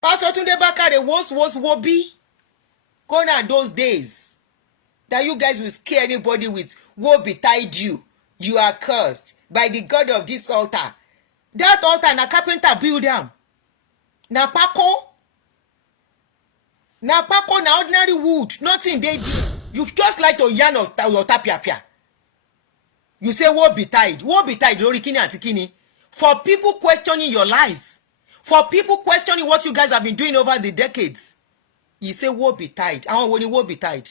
Pastor Tunde Bakare was Wobi. Gone are those days that you guys will scare anybody with woe betide you. You are cursed by the God of this altar. That altar na carpenter build am. Na pako. Na pako na ordinary wood. Nothing they do. You just like to yarn your tapia. You say woe betide. Woe betide lórí kíni àti kíni. For people questioning your lies. For people questioning what you guys have been doing over the decades. You say woe betide. I want woe betide.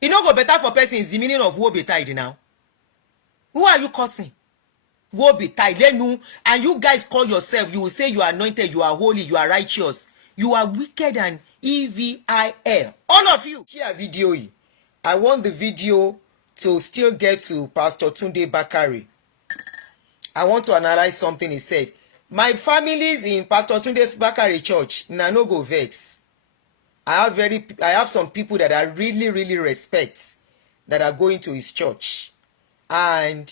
You know go better for person is the meaning of woe betide now. Who are you cursing? Woe betide. And you guys call yourself, you will say you are anointed, you are holy, you are righteous. You are wicked and evil. All of you. Share video. I want the video to still get to Pastor Tunde Bakare. I want to analyze something he said. My family is in Pastor Tunde Bakare church. Na no go vex. I have some people that I really respect that are going to his church. And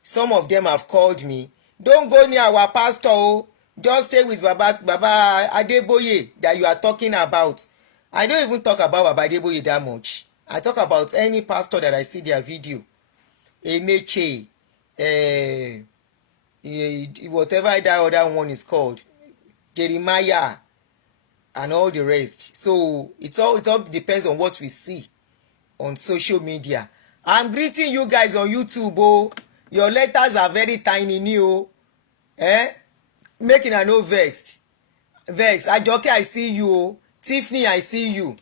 some of them have called me. Don't go near our pastor. Oh. Just stay with Baba Adeboye that you are talking about. I don't even talk about Baba Adeboye that much. I talk about any pastor that I see their video. Emeche. Whatever that other one is called. Jeremiah. And all the rest. So it all depends on what we see on social media. I'm greeting you guys on YouTube. Oh, your letters are very tiny new. Making a no vexed. Ajoke, I see you. Tiffany, I see you.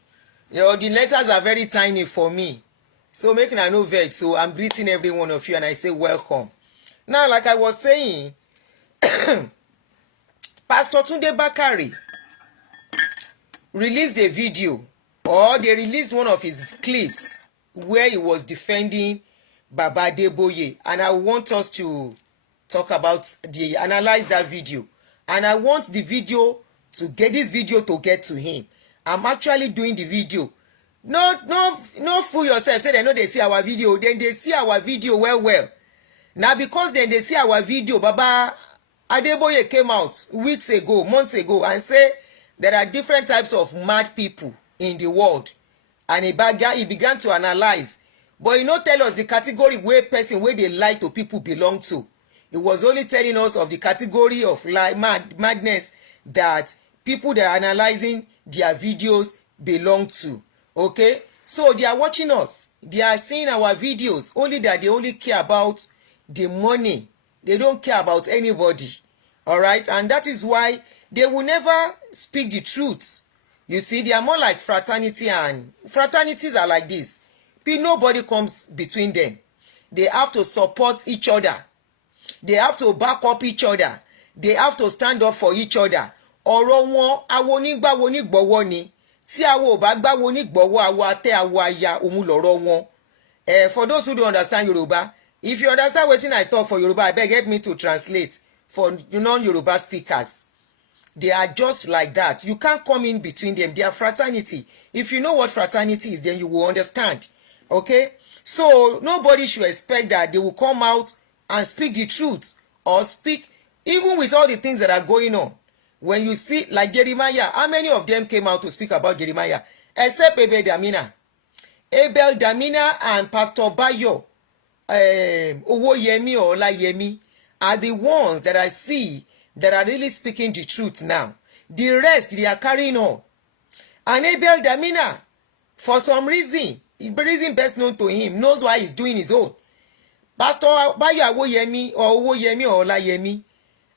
The letters are very tiny for me. So making a no vex. So I'm greeting every one of you and I say welcome. Now, like I was saying, Pastor Tunde Bakare released a video, or they released one of his clips where he was defending Baba Adeboye, and I want us to talk about analyze that video, and I want the video to get to him. I'm actually doing the video. No fool yourself. Say they know they see our video, then they see our video well. Now because then they see our video, Baba Adeboye came out months ago, and say there are different types of mad people in the world, and he began to analyze. But he not tell us the category where person where they lie to people belong to. He was only telling us of the category of madness that people that are analyzing their videos belong to. Okay, so they are watching us, they are seeing our videos, only that they only care about the money. They don't care about anybody. All right, and that is why they will never speak the truth. You see, they are more like fraternity, and fraternities are like this. Nobody comes between them. They have to support each other. They have to back up each other. They have to stand up for each other. Ọ̀rọ̀ wọn awo nígbà wo ní gbọ́wọ́ ni. Tí awo ò bá gbà wo ní gbọ́wọ́ awo atẹ́ awo aya òun lọ̀rọ̀ wọn. For those who don't understand Yoruba, if you understand wetin I talk for Yoruba, I beg help me to translate for non-Yoruba speakers. They are just like that. You can't come in between them. They are fraternity. If you know what fraternity is, then you will understand. Okay? So nobody should expect that they will come out and speak the truth, or speak, even with all the things that are going on. When you see, like Jeremiah, how many of them came out to speak about Jeremiah? Except Abel Damina. Abel Damina and Pastor Bayo, Owoyemi or Olayemi, are the ones that I see that are really speaking the truth now. The rest, they are carrying on. And Abel Damina, for some reason, the reason best known to him, knows why he's doing his own. Pastor Bayo Owoyemi or Olayemi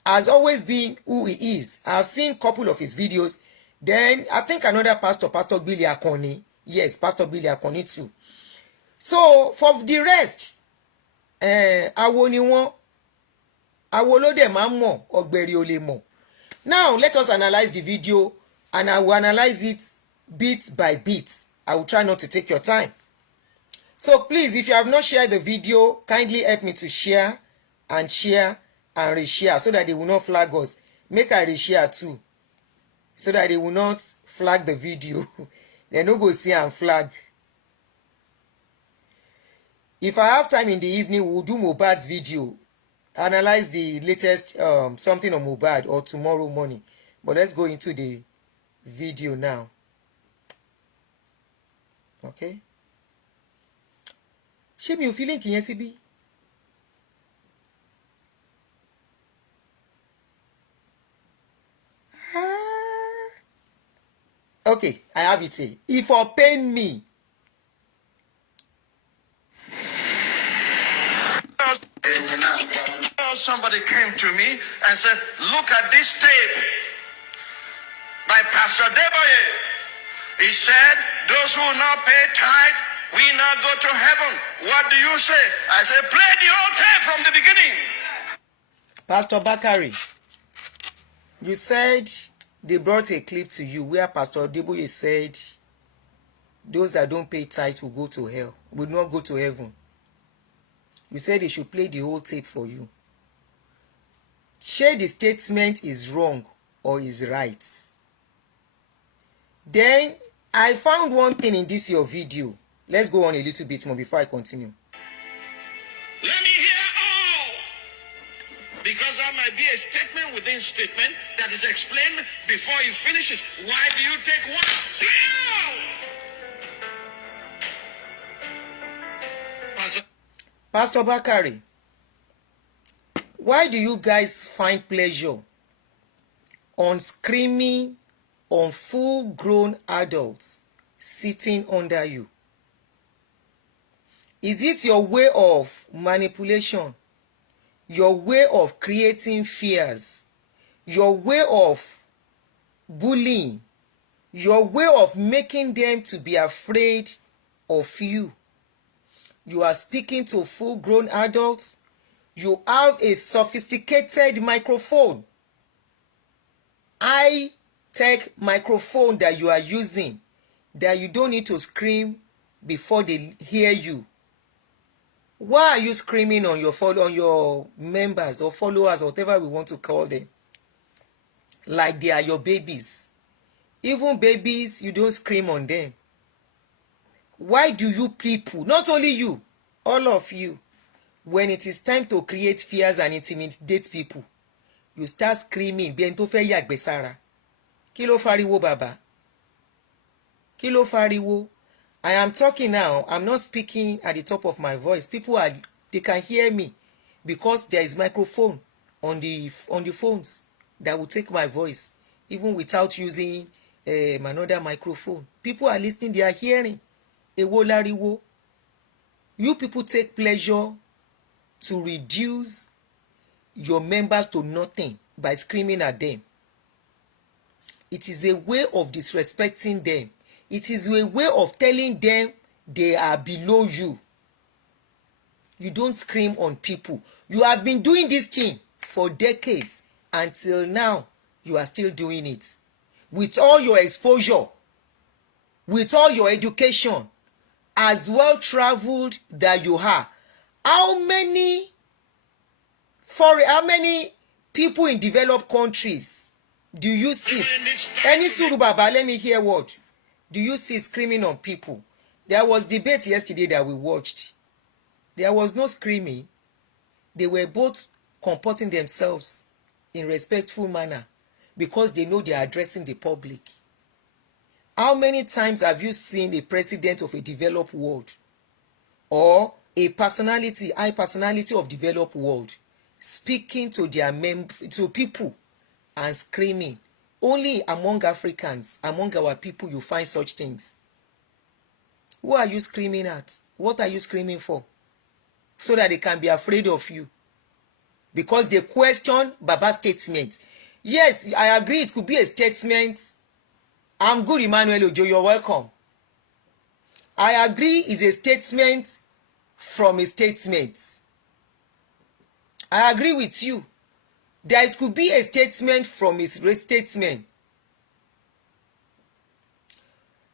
has always been who he is. I've seen a couple of his videos. Then I think another pastor, Pastor Billy Akoni. Yes, Pastor Billy Akoni too. So for the rest, awo ni wọ́n, awo ló dẹ̀ máa mọ̀, ọ̀gbẹ̀rì ò lè mọ̀. Now let us analyze the video, and I will analyze it bit by bit. I will try not to take your time. So please, if you have not shared the video, kindly help me to share and reshare so that they will not flag us. Make I reshare too, so that they will not flag the video. They no go see and flag. If I have time in the evening, we'll do Mohbad's video, analyze the latest something on Mohbad, or tomorrow morning. But let's go into the video now. Okay. Ṣé mi ò fi link yẹn síbí? Okay, I have it here. If for pain me. Somebody came to me and said, look at this tape by Pastor Adeboye. He said, those who now pay tithe, we now go to heaven. What do you say? I said, play the whole tape from the beginning. Pastor Bakare, you said they brought a clip to you where Pastor Adeboye said those that don't pay tithe will go to hell, will not go to heaven. You said they should play the whole tape for you. Share the statement is wrong or is right. Then I found one thing in this your video. Let's go on a little bit more before I continue. Let me hear all. Because there might be a statement within statement that is explained before you finish it. Why do you take one? Pastor Bakare, why do you guys find pleasure on screaming on full-grown adults sitting under you? Is it your way of manipulation, your way of creating fears, your way of bullying, your way of making them to be afraid of you? You are speaking to full-grown adults. You have a sophisticated microphone, high-tech microphone that you are using, that you don't need to scream before they hear you. Why are you screaming on your members or followers, or whatever we want to call them, like they are your babies? Even babies, you don't scream on them. Why do you people, not only you, all of you, when it is time to create fears and intimidate people, you start screaming bí ẹni tó fẹ́ yàgbẹ́ sára? Kí ló fariwo bàbá? Kí ló fariwo? I am talking now. I'm not speaking at the top of my voice. They can hear me because there is microphone on the phones that will take my voice even without using another microphone. People are listening, they are hearing. Èwo láriwo. You people take pleasure to reduce your members to nothing by screaming at them. It is a way of disrespecting them. It is a way of telling them they are below you. You don't scream on people. You have been doing this thing for decades. Until now, you are still doing it. With all your exposure, with all your education, as well traveled that you are, how many people in developed countries do you see? Any suru baba, let me hear what. Do you see screaming on people? There was debate yesterday that we watched. There was no screaming. They were both comporting themselves in respectful manner because they know they are addressing the public. How many times have you seen a president of a developed world or a personality, high personality of developed world speaking to their to people and screaming? Only among Africans, among our people, you find such things. Who are you screaming at? What are you screaming for? So that they can be afraid of you. Because they question Baba's statement. Yes, I agree, it could be a statement. I'm good, Emmanuel Ojo, you're welcome. I agree it's a statement from a statement. I agree with you that it could be a statement from his statement.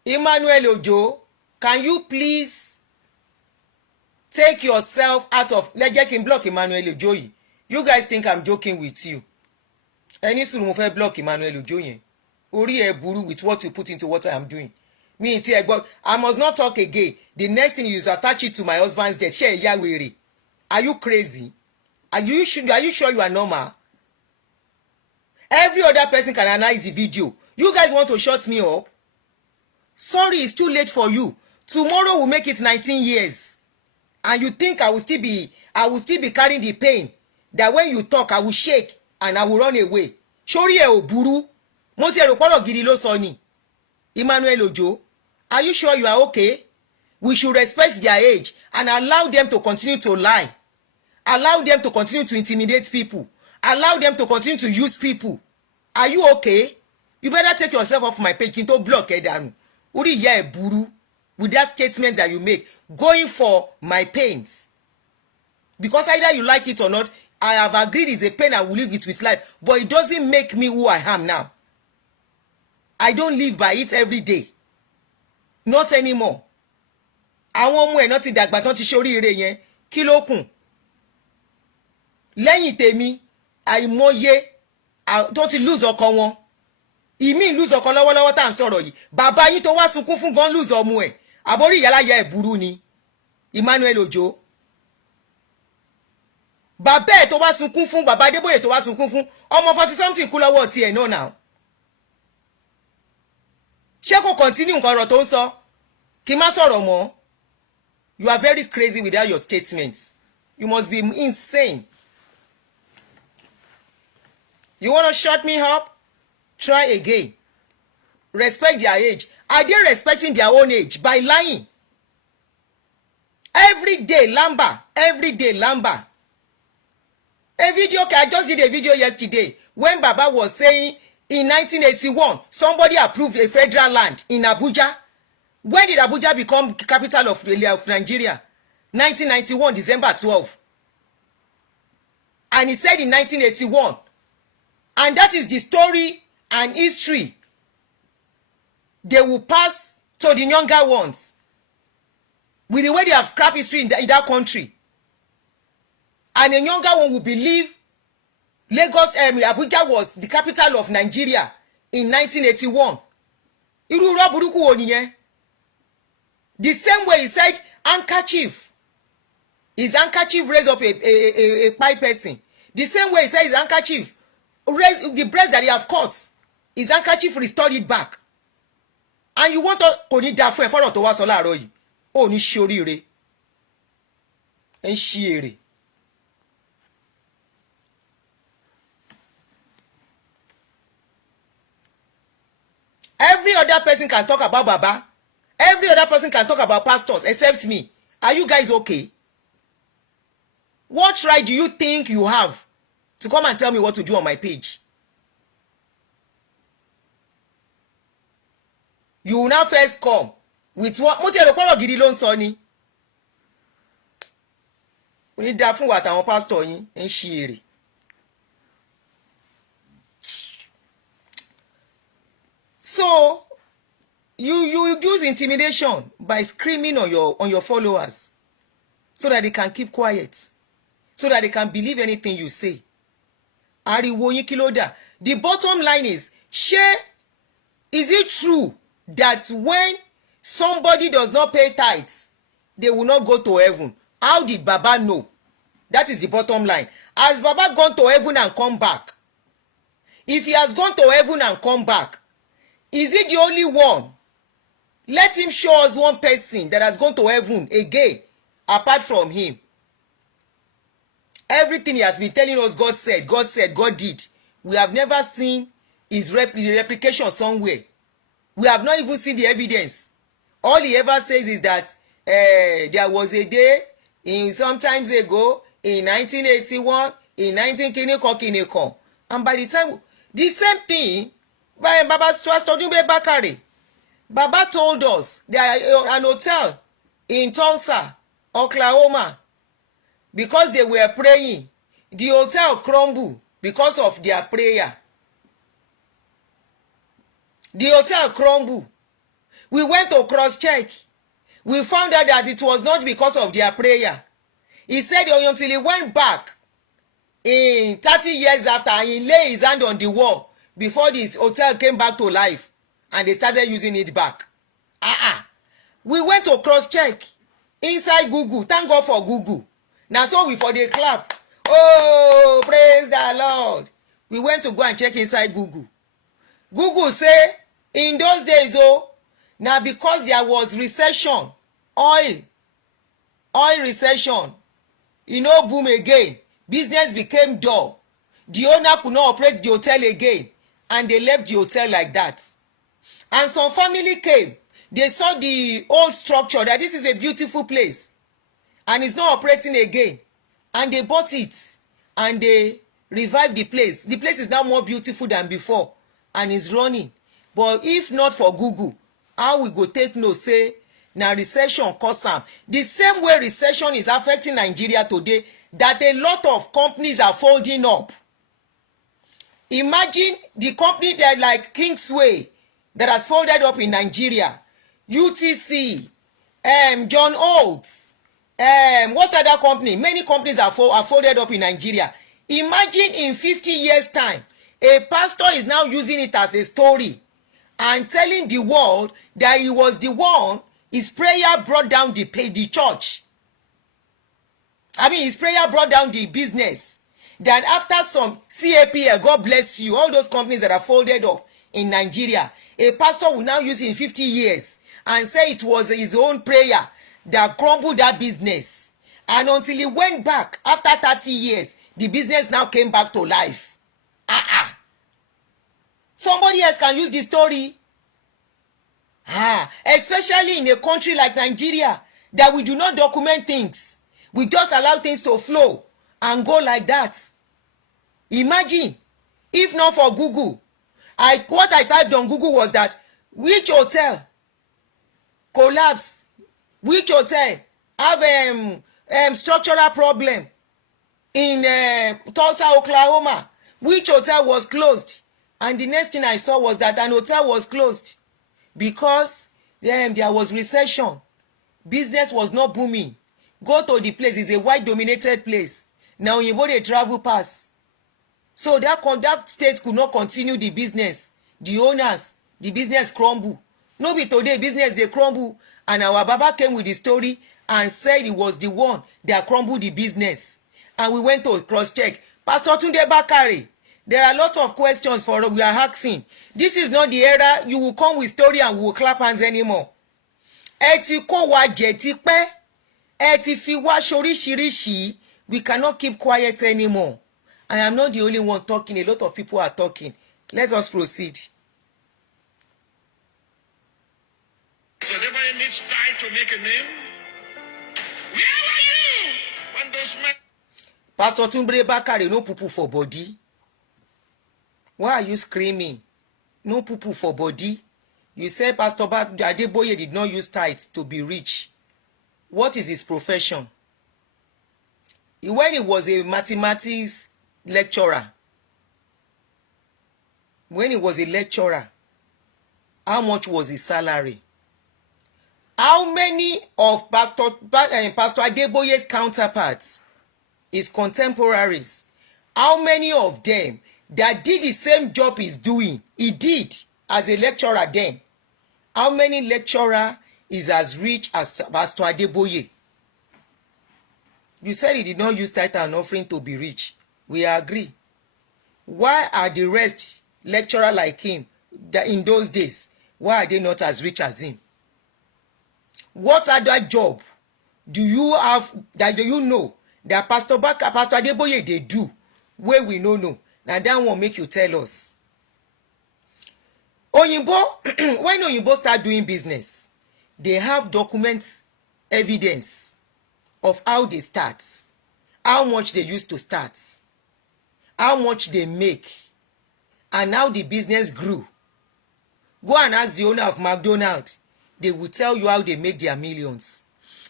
Emmanuel Ojo, can you please take yourself out of... Let's get block Emmanuel Ojo. You guys think I'm joking with you. Any sùúrù mo fẹ́ block Emmanuel Ojo yẹn. Orí ẹ burú with what you put into what I am doing. Me ti ẹ gbọ́, I must not talk again. The next thing is attach it to my husband's death. Ṣé ẹ yá wèrè? Are you crazy? Are you sure you are normal? Every other person can analyze the video. You guys want to shut me up? Sorry, it's too late for you. Tomorrow will make it 19 years. And you think I will still be carrying the pain that when you talk I will shake and I will run away. Sori e ò burú. Mo ti rò pọ̀rọ̀ gidi ló sọ ni. Emmanuel Ojo, are you sure you are okay? We should respect their age and allow them to continue to lie. Allow them to continue to intimidate people. Allow them to continue to use people. Are you okay? You better take yourself off my page into block Edanu. Uri ya buru with that statement that you make, going for my pains. Because either you like it or not, I have agreed it's a pain, I will live it with life. But it doesn't make me who I am now. I don't live by it every day. Not anymore. Àwọn ọmọ ẹ̀ náà ti dàgbà tán ti ṣoríire yẹn. Kí ló kù? Lẹ́yìn tèmi, àìmọye tó ti lose ọkọ wọn. Ìmí lose ọkọ lọ́wọ́lọ́wọ́ tá à ń sọ̀rọ̀ yìí. Bàbá yín tó wá sunkún fún gan lose ọmọ ẹ̀. Àbórí ìyáláyà ẹ̀ burú ni. Emmanuel Ojo. Bàbá ẹ̀ tó wá sunkún fún, bàbá Adeboye tó wá sunkún fún, ọmọ 40 something kú lọ́wọ́ tiẹ̀ náà now. Ṣé kò continue nǹkan ọ̀rọ̀ tó ń sọ? Kí má sọ̀rọ̀ mọ́. You are very crazy without your statements. You must be insane. You want to shut me up? Try again. Respect their age. Are they respecting their own age by lying? Every day, Lamba. Every day, Lamba. A video, I just did a video yesterday when Baba was saying in 1981, somebody approved a federal land in Abuja. When did Abuja become capital of Nigeria? 1991, December 12. And he said in 1981. And that is the story and history they will pass to the younger ones. With the way they have scrap history in that country. And a younger one will believe Lagos, Abuja was the capital of Nigeria in 1981. Irú irọ́ burúkú wo nìyẹn? The same way he said handkerchief. His handkerchief raised up a pie person. The same way he said his handkerchief raised the breast that he have cut. His handkerchief restored it back. And you want to kò ní dá fún ẹ fọ́rọ̀ tó wá sọ láàárọ̀ yìí. Ó ní ṣoríire. Ẹ ń ṣí èrè. Every other person can talk about Baba. Every other person can talk about pastors except me. Are you guys okay? What right do you think you have to come and tell me what to do on my page? You will now first come with what? Mo ti rò pọ̀rọ̀ gidi ló ń sọ ni. Ó ní dá fún wa tàwọn pastor yín ń ṣí èrè. So you use intimidation by screaming on your followers so that they can keep quiet, so that they can believe anything you say. Ariwo yín kí ló dà? The bottom line is, is it true that when somebody does not pay tithes, they will not go to heaven? How did Baba know? That is the bottom line. Has Baba gone to heaven and come back? If he has gone to heaven and come back, is he the only one? Let him show us one person that has gone to heaven again, apart from him. Everything he has been telling us, God said, God said, God did. We have never seen his replication somewhere. We have not even seen the evidence. All he ever says is that there was a day sometimes ago, in 1981, in 19 kiniko. And by the time, the same thing, by Baba Tunde Bakare, Baba told us there is an hotel in Tulsa, Oklahoma, because they were praying. The hotel crumbled because of their prayer. The hotel crumbled. We went to cross-check. We found out that it was not because of their prayer. He said until he went back in 30 years after, and he laid his hand on the wall before this hotel came back to life and they started using it back. We went to cross-check inside Google. Thank God for Google. Now so we for the clap. Oh, praise the Lord. We went to go and check inside Google. Google say in those days now because there was recession, oil recession, boom again, business became dull, the owner could not operate the hotel again, and they left the hotel like that. And some family came, they saw the old structure, that this is a beautiful place and it's not operating again, and they bought it and they revived the place. The place is now more beautiful than before and is running. But if not for Google, how we go take no say na recession cause am? The same way recession is affecting Nigeria today, that a lot of companies are folding up. Imagine the company that like Kingsway that has folded up in Nigeria, UTC, John Oates, what other company? Many companies are folded up in Nigeria. Imagine in 50 years time, a pastor is now using it as a story and telling the world that he was the one, his prayer brought down the church. His prayer brought down the business. That after some CAPL, God bless you, all those companies that are folded up in Nigeria, a pastor will now use it in 50 years and say it was his own prayer that crumbled that business. And until he went back, after 30 years, the business now came back to life. Somebody else can use the story. Especially in a country like Nigeria, that we do not document things. We just allow things to flow and go like that. Imagine, if not for Google, what I typed on Google was that which hotel collapse, which hotel have structural problem in Tulsa, Oklahoma, which hotel was closed. And the next thing I saw was that an hotel was closed because there was recession. Business was not booming. Go to the place, it's a white dominated place. Now you bought a travel pass. So that state could not continue the business. The owners, the business crumble. No be today, business they crumble. And our Baba came with the story and said it was the one that crumbled the business. And we went to cross-check. Pastor Tunde Bakare, there are a lot of questions for we are asking. This is not the era you will come with story and we will clap hands anymore. Ẹ ti kó wa jẹ tipẹ́, ẹ ti fi wá ṣoríṣiríṣi. We cannot keep quiet anymore. I am not the only one talking. A lot of people are talking. Let us proceed. So Adeboye needs time to make a name. Where were you when those men? Pastor Tunde Bakare, no poo-poo for body. Why are you screaming? No poo-poo for body. You said Pastor Adeboye did not use tithes to be rich. What is his profession? When he was a mathematics lecturer, how much was his salary? How many of Pastor Adeboye's counterparts, his contemporaries, how many of them that did the same job he did as a lecturer then? How many lecturer is as rich as Pastor Adeboye? You said he did not use tithe and offering to be rich. We agree. Why are the rest lecturer like him that in those days? Why are they not as rich as him? What other job do you have that you know that Pastor Adeboye they do where we no know? Now that won't make you tell us. Oyinbo, when Oyinbo start doing business, they have documents, evidence of how they start, how much they used to start, how much they make, and how the business grew. Go and ask the owner of McDonald's. They will tell you how they make their millions.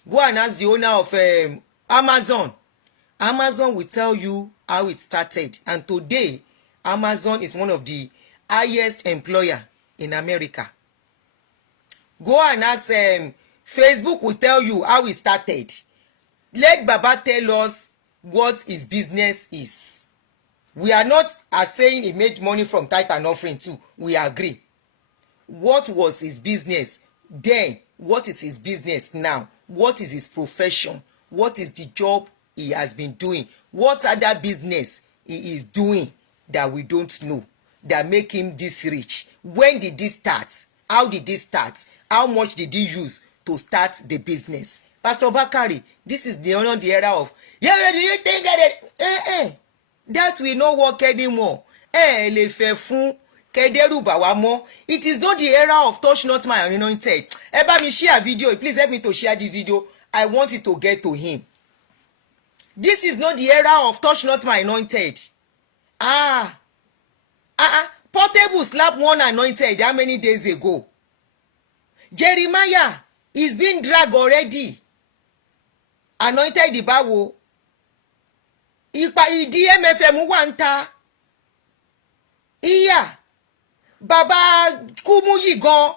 Go and ask the owner of Amazon. Amazon will tell you how it started. And today, Amazon is one of the highest employer in America. Go and ask Facebook will tell you how it started. Let Baba tell us what his business is. We are not saying he made money from tithe and offering too. We agree. What was his business then? What is his business now? What is his profession? What is the job he has been doing? What other business he is doing that we don't know? that make him this rich? When did this start? How did this start? How much did he use to start the business? Pastor Bakare, this is the era of, yeah, do you think that that will not work anymore? Le fẹ́ fún kẹ́dẹ́rù bà wá mọ́. It is not the era of touch not my anointed. Ẹ bá mi share video. Please help me to share the video. I want it to get to him. This is not the era of touch not my anointed. Portable slap one anointed how many days ago? Jeremiah is being dragged already. Anointed ìbáwo. Ipa ìdí MFM wà ń ta. Iya. Baba Kumuyi gan.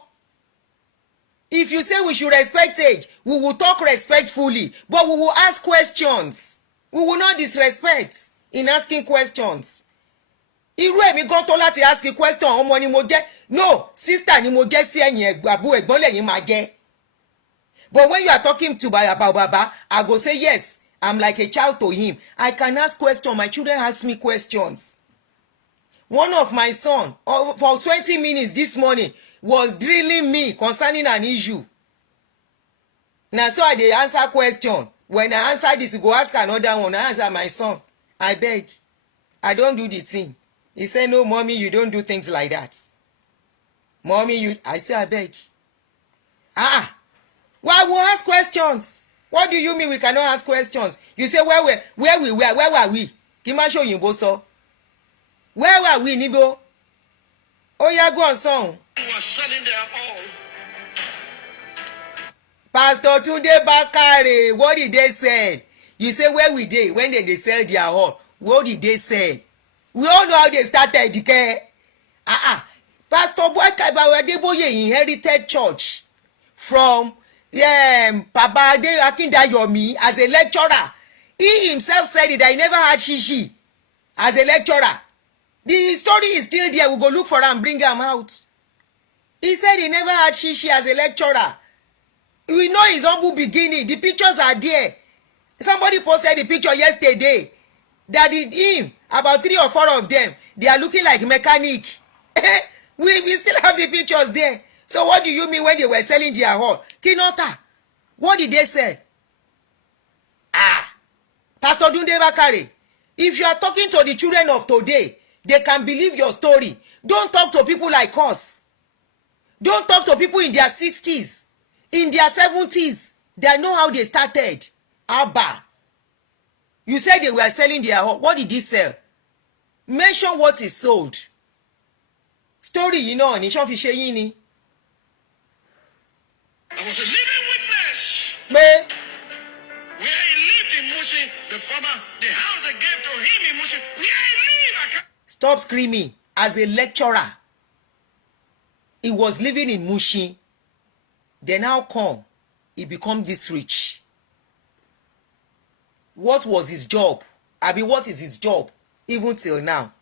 If you say we should respect age, we will talk respectfully, but we will ask questions. We will not disrespect in asking questions. Irú èmi gan tó láti ask a question ọmọ ni mo jẹ́. No, sister ni mo jẹ́ sí ẹ̀yin àbú ẹ̀gbọ́n lẹ́yìn máa jẹ́. But when you are talking to about Baba, I go say yes, I'm like a child to him. I can ask questions. My children ask me questions. One of my son, for 20 minutes this morning, was drilling me concerning an issue. Now, so I dey answer question. When I answer this, you go ask another one. I answer my son. I beg. I don't do the thing. He said, no, mommy, you don't do things like that. Mommy, you... I say, I beg. Why we ask questions? What do you mean we cannot ask questions? You say, where were we? Kí má ṣe òyìnbó sọ. Where were we, Nibo? Oh, yeah, go on, song. You are selling their all. Pastor Tunde Bakare, what did they say? You say, where we dey? When did they sell their all? What did they say? We all know how they started, okay? Pastor Adeboye inherited church from Baba Ati as a lecturer. He himself said it, that he never had shishi as a lecturer. The story is still there. We'll go look for him, bring him out. He said he never had shishi as a lecturer. We know his humble beginning. The pictures are there. Somebody posted the picture yesterday. That is him. About 3 or 4 of them. They are looking like mechanic. we still have the pictures there. So what do you mean when they were selling their hall? Kinota. What did they say? Pastor Tunde Bakare. If you are talking to the children of today, they can believe your story. Don't talk to people like us. Don't talk to people in their 60s, in their 70s. They know how they started. Abba. You said they were selling their home. What did he sell? Mention what is sold. Story, you know, ni ṣan fi ṣe yín ni. I was a living witness. Pé Where he lived in Mushi, the house they gave to him in Mushi, where he lived, I can't... stop screaming. As a lecturer, he was living in Mushi. Then how come he become this rich? What was his job? What is his job even till now?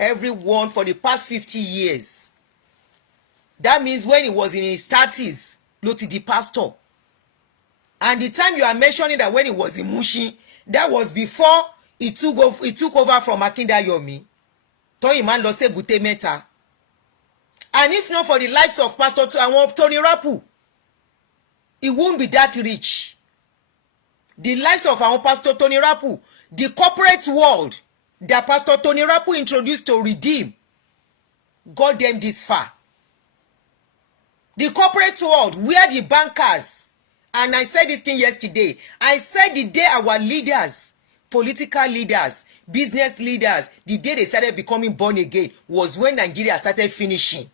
Everyone for the past 50 years. That means when he was in his 30s, ló ti di pastor. And the time you are mentioning that when he was in Mushi, that was before he took over from Akindayomi. Tóyìn máa ń lọ sí Èbúté Mẹ́ta. And if not for the likes of Pastor Tony Rapu, he won't be that rich. The likes of our Pastor Tony Rapu, the corporate world that Pastor Tony Rapu introduced to redeem, got them this far. The corporate world, where the bankers, and I said this thing yesterday, I said the day our leaders, political leaders, business leaders, the day they started becoming born again was when Nigeria started finishing.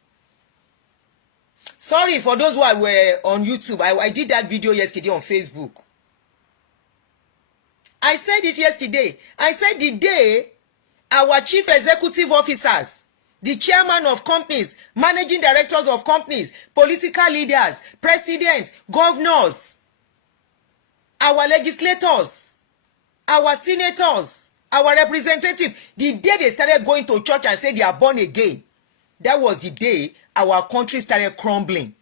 Sorry for those who were on YouTube. I did that video yesterday on Facebook. I said it yesterday. I said the day our chief executive officers, the chairman of companies, managing directors of companies, political leaders, presidents, governors, our legislators, our senators, our representatives, the day they started going to church and said they are born again, that was the day our country started crumbling.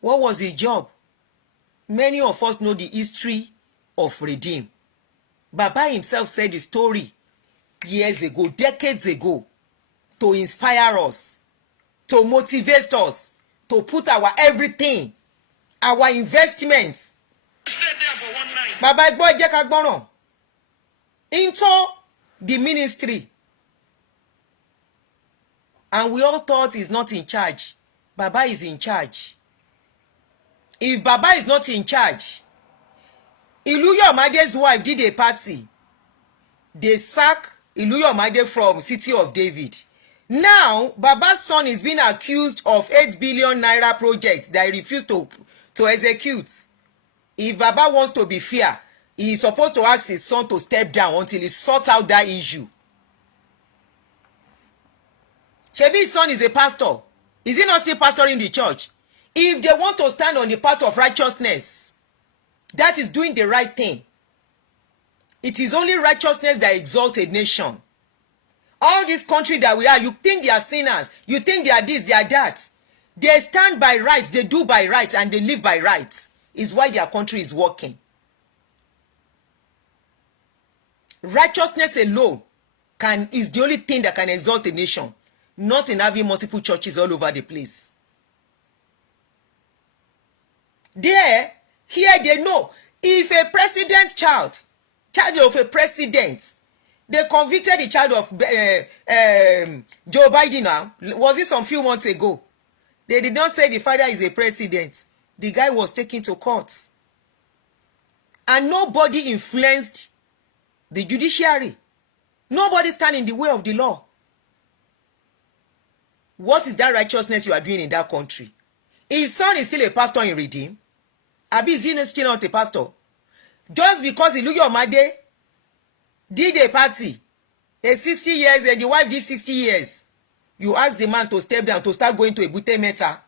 What was his job? Many of us know the history of Redeem. Baba himself said the story years ago, decades ago, to inspire us, to motivate us, to put our everything, our investments. Stay there for one night. Baba Igbo jẹ́ ká gbọ́ràn into the ministry. And we all thought he's not in charge. Baba is in charge. If Baba is not in charge, Iluyomade's wife did a party. They sacked Iluyomade from City of David. Now, Baba's son is being accused of 8 billion naira projects that he refused to execute. If Baba wants to be fair, he is supposed to ask his son to step down until he sorts out that issue. Shebi's son is a pastor. Is he not still pastoring the church? If they want to stand on the path of righteousness, that is doing the right thing. It is only righteousness that exalts a nation. All this country that we are, you think they are sinners, you think they are this, they are that. They stand by rights, they do by rights, and they live by rights. Is why their country is working. Righteousness alone is the only thing that can exalt a nation, not in having multiple churches all over the place. Here they know if a president's child of a president, they convicted the child of Joe Biden now. Was it some few months ago? They did not say the father is a president. The guy was taken to court. And nobody influenced the judiciary. Nobody stand in the way of the law. What is that righteousness you are doing in that country? His son is still a pastor in Redeem. Abi is he still not a pastor? Just because Iluyomade did a party, a 60 years, and the wife did 60 years, you ask the man to step down, to start going to a Ebute Meta.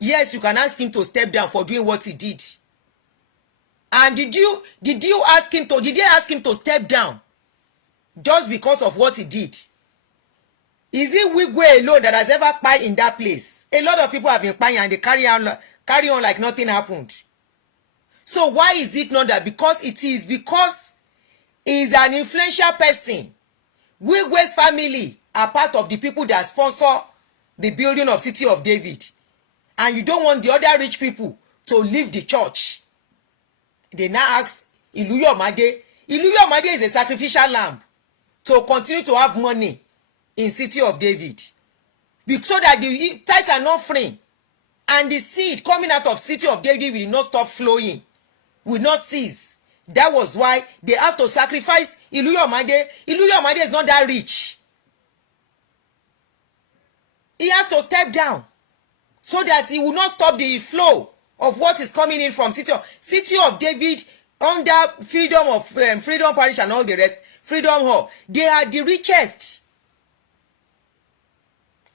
Yes, you can ask him to step down for doing what he did. And did you ask him to step down just because of what he did? Is it Wigwe alone that has ever pied in that place? A lot of people have been paying and they carry on like nothing happened. So why is it not that? Because he's an influential person. Wigwe's family are part of the people that sponsor the building of City of David. And you don't want the other rich people to leave the church. They now ask Iluyomade. Iluyomade is a sacrificial lamb to continue to have money in City of David, so that the tithe and offering and the seed coming out of City of David will not stop flowing, will not cease. That was why they have to sacrifice Iluyomade. Iluyomade is not that rich. He has to step down so that he will not stop the flow of what is coming in from City of David under Freedom Parish and all the rest, Freedom Hall. They are the richest.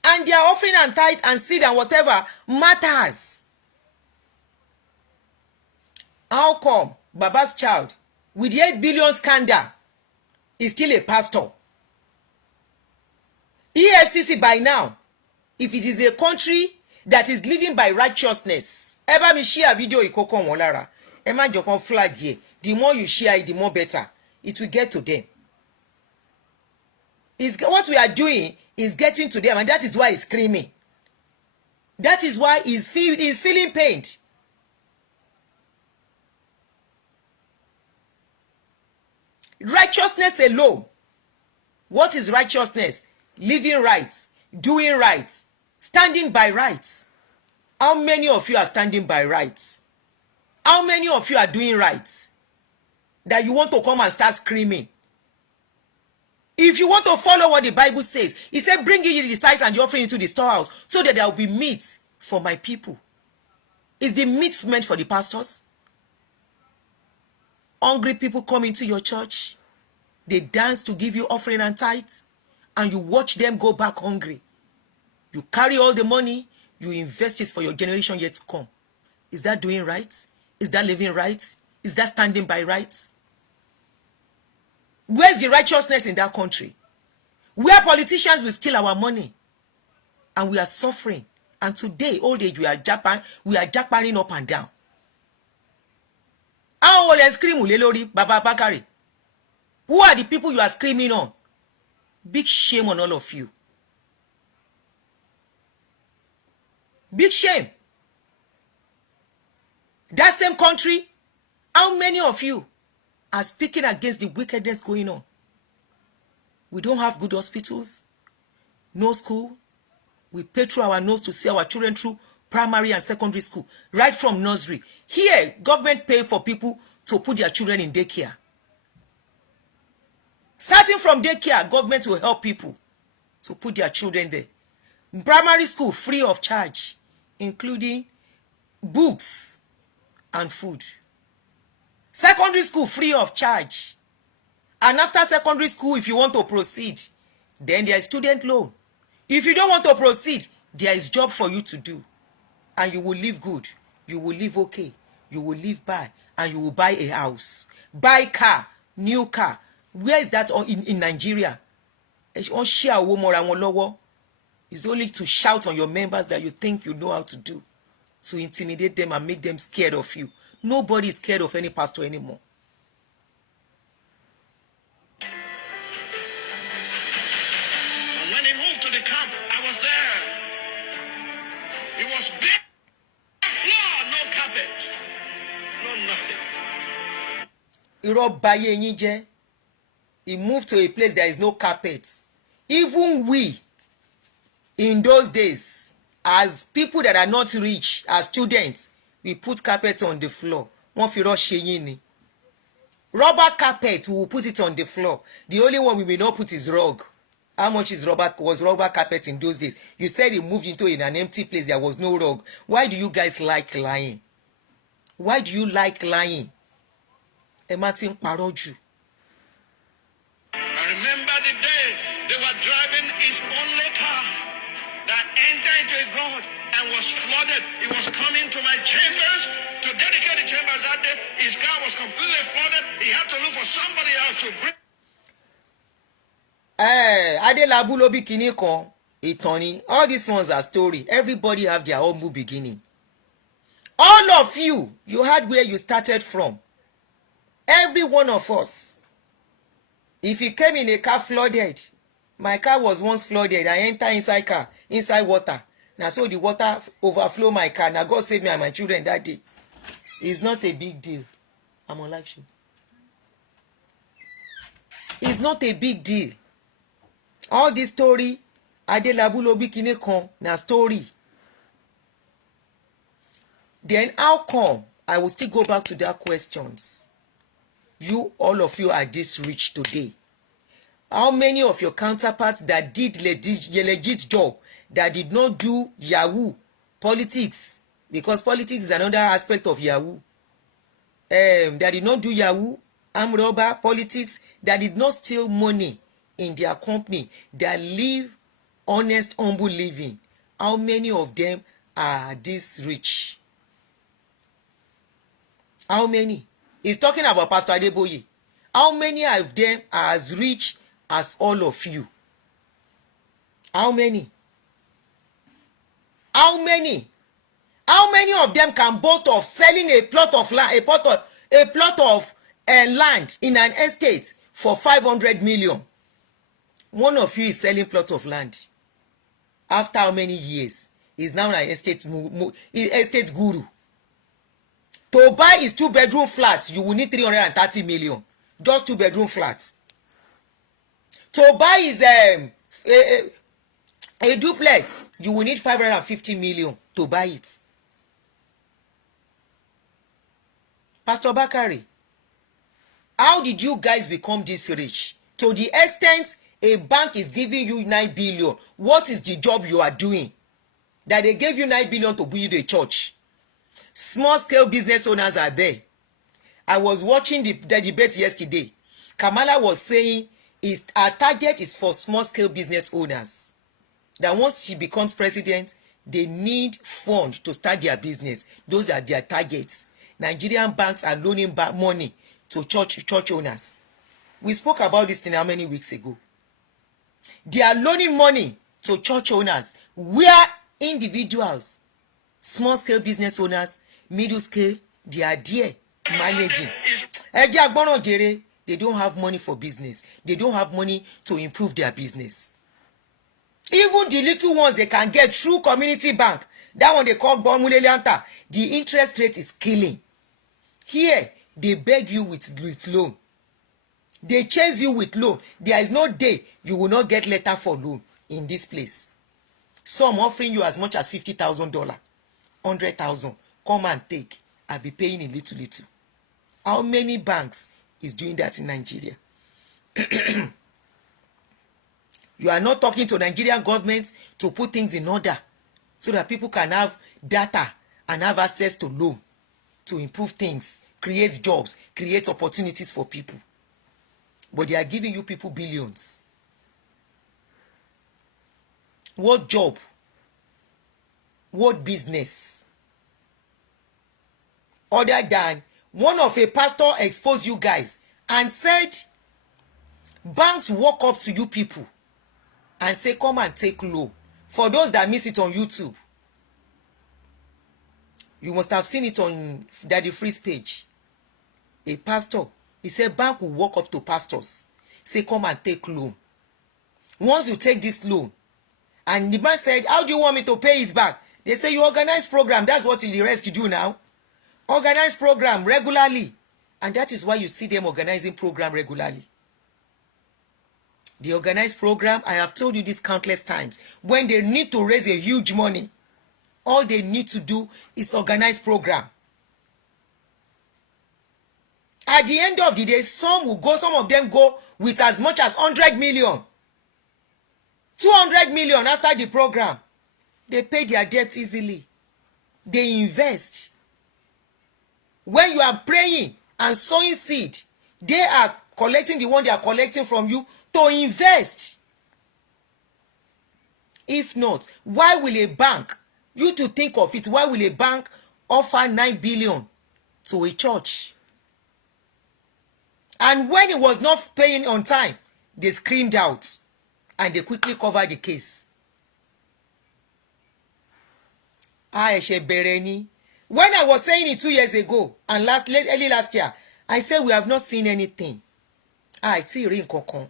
And their offering and tithe and seed and whatever matters. How come Baba's child with the 8 billion scandal is still a pastor? EFCC by now, if it is a country that is living by righteousness, ever me share video ikoko won lara, e ma jokon flag here. The more you share it, the more better it will get to them. What we are doing is getting to them, and that is why he's screaming. That is why he's feeling pain. Righteousness alone. What is righteousness? Living right, doing right, standing by rights. How many of you are standing by rights? How many of you are doing rights? That you want to come and start screaming? If you want to follow what the Bible says, it said, bring ye the tithes and the offering into the storehouse, so that there will be meat for my people. Is the meat meant for the pastors? Hungry people come into your church, they dance to give you offering and tithes, and you watch them go back hungry. You carry all the money, you invest it for your generation yet to come. Is that doing right? Is that living right? Is that standing by rights? Where's the righteousness in that country? Where politicians will steal our money and we are suffering. And today, old age, we are jackparing up and down. How will I scream Lelori Baba Bakare? Who are the people you are screaming on? Big shame on all of you. Big shame. That same country, how many of you are speaking against the wickedness going on? We don't have good hospitals, no school. We pay through our nose to see our children through primary and secondary school, right from nursery. Here, government pay for people to put their children in daycare. Starting from daycare, government will help people to put their children there. Primary school, free of charge, including books and food. Secondary school, free of charge. And after secondary school, if you want to proceed, then there is student loan. If you don't want to proceed, there is job for you to do. And you will live good. You will live okay. You will live by. And you will buy a house. Buy car. New car. Where is that in Nigeria? It's only to shout on your members that you think you know how to do. To intimidate them and make them scared of you. Nobody is scared of any pastor anymore. And when he moved to the camp, I was there. It was big floor, no carpet, no nothing. He moved to a place there is no carpet. Even we, in those days, as people that are not rich, as students, we put carpet on the floor. Rubber carpet, we will put it on the floor. The only one we may not put is rug. How much was rubber carpet in those days? You said he moved into an empty place. There was no rug. Why do you guys like lying? Why do you like lying? Martin Paroju. I remember the day they were driving his only car that entered into a God and was flooded. He was coming to my chambers to dedicate the chambers that day. His car was completely flooded. He had to look for somebody else to bring. Adelabu lobi kini kan itani. All these ones are story. Everybody have their humble beginning. All of you, you had where you started from. Every one of us. If you came in a car flooded, my car was once flooded. I enter inside water. Now so the water overflow my car. Now God save me and my children that day. It's not a big deal. I'm on live show. It's not a big deal. All this story, Adelabu lobi kine kon na story. Then how come I will still go back to their questions? You, all of you are this rich today. How many of your counterparts that did legit job, that did not do Yahoo politics, because politics is another aspect of Yahoo, that did not do Yahoo, armed robber, politics, that did not steal money in their company, that live honest, humble living? How many of them are this rich? How many? He's talking about Pastor Adeboye. How many of them are as rich as all of you? How many? How many? How many of them can boast of selling a plot of land, a plot of land in an estate for 500 million? One of you is selling plot of land. After how many years? He's now an estate guru. To buy his 2-bedroom flat, you will need 330 million. Just 2-bedroom flats. To buy his a duplex, you will need 550 million to buy it. Pastor Bakare, how did you guys become this rich? To the extent a bank is giving you 9 billion, what is the job you are doing? That they gave you 9 billion to build a church. Small scale business owners are there. I was watching the debate yesterday. Kamala was saying our target is for small scale business owners. That once she becomes president, they need funds to start their business. Those are their targets. Nigerian banks are loaning back money to church owners. We spoke about this thing how many weeks ago. They are loaning money to church owners where individuals, small scale business owners, middle scale, they are there managing. They don't have money for business. They don't have money to improve their business. Even the little ones they can get through community bank, that one they call Bonmulelianta, the interest rate is killing. Here, they beg you with loan. They chase you with loan. There is no day you will not get letter for loan in this place. Some offering you as much as $50,000, 100,000. Come and take. I'll be paying a little. How many banks is doing that in Nigeria? You are not talking to Nigerian government to put things in order so that people can have data and have access to loan to improve things, create jobs, create opportunities for people. But they are giving you people billions. What job? What business? Other than one of a pastor exposed you guys and said, banks walk up to you people and say, come and take loan. For those that miss it on YouTube, you must have seen it on Daddy Free's page. A pastor, he said, bank will walk up to pastors, say, come and take loan. Once you take this loan, and the man said, how do you want me to pay it back? They say, you organize program. That's what the rest you do now. Organize program regularly. And that is why you see them organizing program regularly. The organized program, I have told you this countless times, when they need to raise a huge money, all they need to do is organize program. At the end of the day, some of them go with as much as 100 million, 200 million after the program. They pay their debt easily. They invest. When you are praying and sowing seed, they are collecting the one they are collecting from you to invest. If not, why will a bank, you to think of it, why will a bank offer 9 billion to a church? And when it was not paying on time, they screamed out and they quickly covered the case. When I was saying it 2 years ago and early last year, I said we have not seen anything. The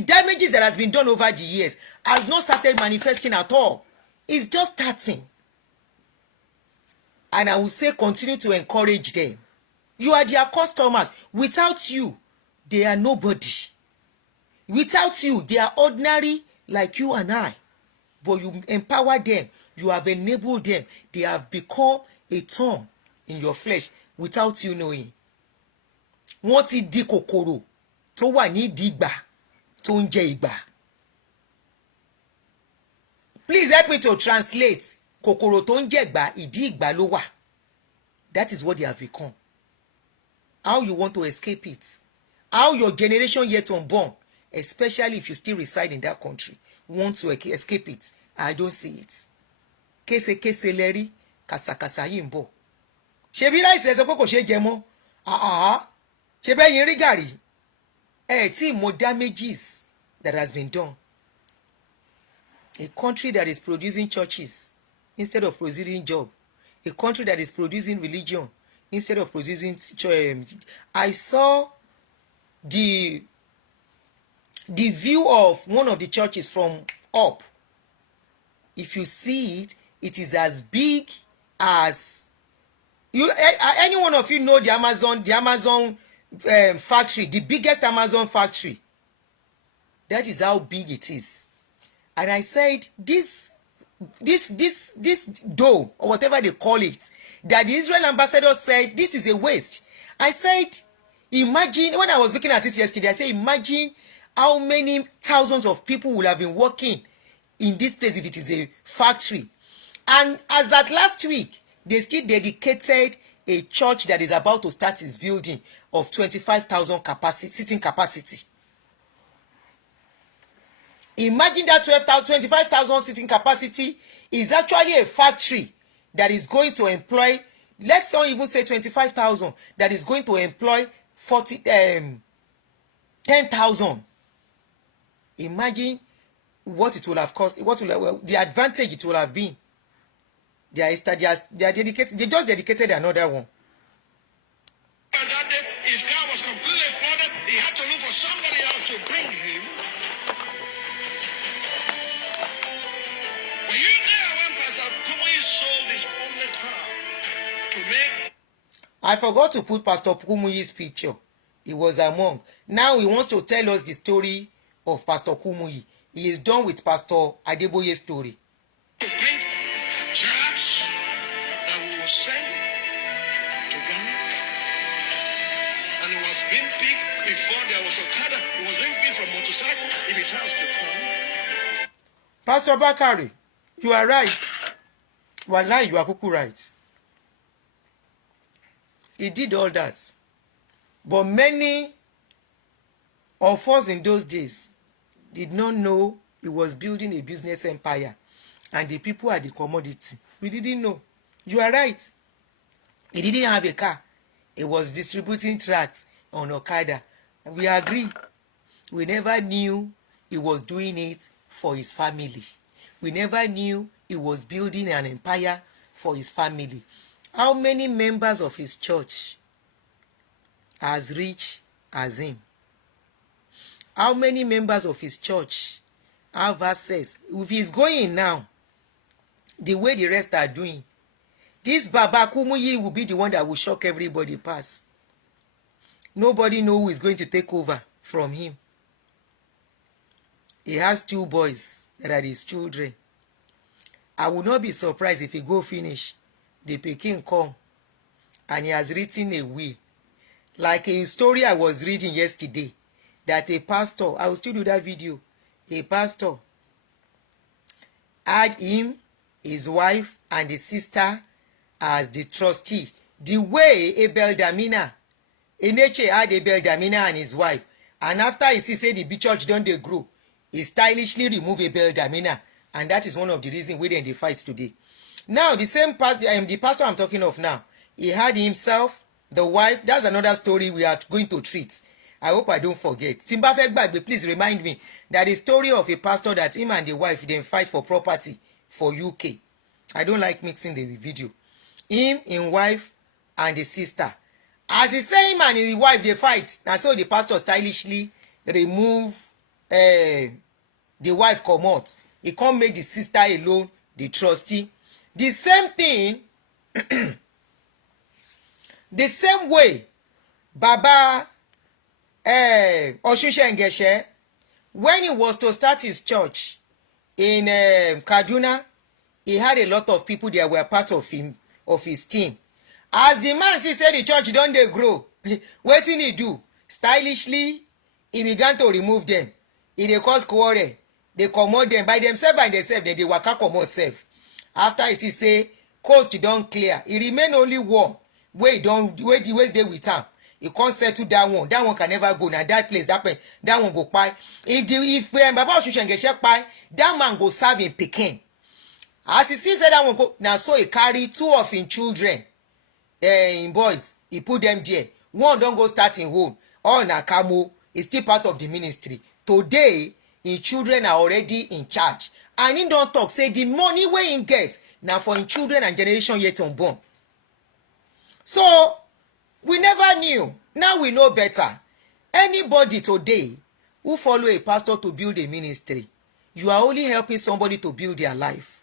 damages that has been done over the years has not started manifesting at all. It's just starting. And I will say continue to encourage them. You are their customers. Without you, they are nobody. Without you, they are ordinary like you and I. But you empower them. You have enabled them. They have become a thorn in your flesh without you knowing. Wọ́n ti di kòkòrò tó wà ní ìdí ìgbà tó ń jẹ ìgbà. Please help me to translate. Kòkòrò tó ń jẹ ìgbà, ìdí ìgbà ló wà. That is what they have become. How you want to escape it? How your generation yet unborn, especially if you still reside in that country, want to escape it? I don't see it. Kése lẹ́rí, kàsàkàsà yìí ń bọ̀. Ṣebí láìsí ẹsẹ̀ pé kò ṣe jẹ mọ́. Ṣebí ẹ̀yin rí gàrí. Tí mo damages that has been done. A country that is producing churches instead of producing job. A country that is producing religion instead of producing I saw the view of one of the churches from up. If you see it, it is as big as you. Any one of you know the Amazon factory, the biggest Amazon factory. That is how big it is. And I said, this dough, or whatever they call it, that the Israel ambassador said, this is a waste. I said, imagine, when I was looking at it yesterday, I said, imagine how many thousands of people will have been working in this place if it is a factory. And as at last week, they still dedicated a church that is about to start its building of 25,000 seating capacity. Imagine that 25,000 seating capacity is actually a factory that is going to employ, let's not even say 25,000, that is going to employ 10,000. Imagine what it will have cost, the advantage it will have been. They are dedicated, they just dedicated another one. His car was completely flooded I forgot to put Pastor Kumuyi's picture. He was among. Now he wants to tell us the story of Pastor Kumuyi. He is done with Pastor Adeboye's story. To bring drugs that we will send to Ghana. And it was being picked before there was a Okada. It was being picked from motorcycle in his house to come. Pastor Bakare, you are right. Wallahi, you are kuku right. He did all that. But many of us in those days did not know he was building a business empire and the people are the commodity. We didn't know. You are right. He didn't have a car. He was distributing tracts on Okada. We agree. We never knew he was doing it for his family. We never knew he was building an empire for his family. How many members of his church as rich as him? How many members of his church have access? If he's going now, the way the rest are doing, this Baba Kumuyi will be the one that will shock everybody past. Nobody knows who is going to take over from him. He has 2 boys that are his children. I will not be surprised if he go finish. The Peking come and he has written a will. Like a story I was reading yesterday, that a pastor, I will still do that video, a pastor had him, his wife, and his sister as the trustee. The way Abel Damina, Eneche had Abel Damina and his wife, and after he see say the church don dey grow, he stylishly remove Abel Damina, and that is one of the reasons why they fight today. Now, the same the pastor I'm talking of now, he had himself, the wife. That's another story we are going to treat. I hope I don't forget. Simbafek, please remind me that the story of a pastor that him and the wife then fight for property for UK. I don't like mixing the video. Him, his wife, and the sister. As he say him and his wife they fight, and so the pastor stylishly remove the wife come out. He can't make the sister alone the trustee. The same thing, the same way, Baba Oshushengeshe, when he was to start his church in Kaduna, he had a lot of people that were part of him, of his team. As the man said the church don't they grow, what did he do? Stylishly, he began to remove them. He dey cause quarrel. They comot them by themselves, then they waka comot self. After he say coast don't clear, he remain only one wey dey with am. He can't settle that one. That one can never go. Now that place, that one go kpai. If Baba Oshushengeshe kpai, that man go serve in Peking. As he see say that one go, now so he carry 2 of his children, in boys. He put them there. One don't go start in home. All na Kamo is still part of the ministry. Today, his children are already in charge. And he don't talk, say the money where he get, now for his children and generation yet unborn. So, we never knew. Now we know better. Anybody today who follow a pastor to build a ministry, you are only helping somebody to build their life.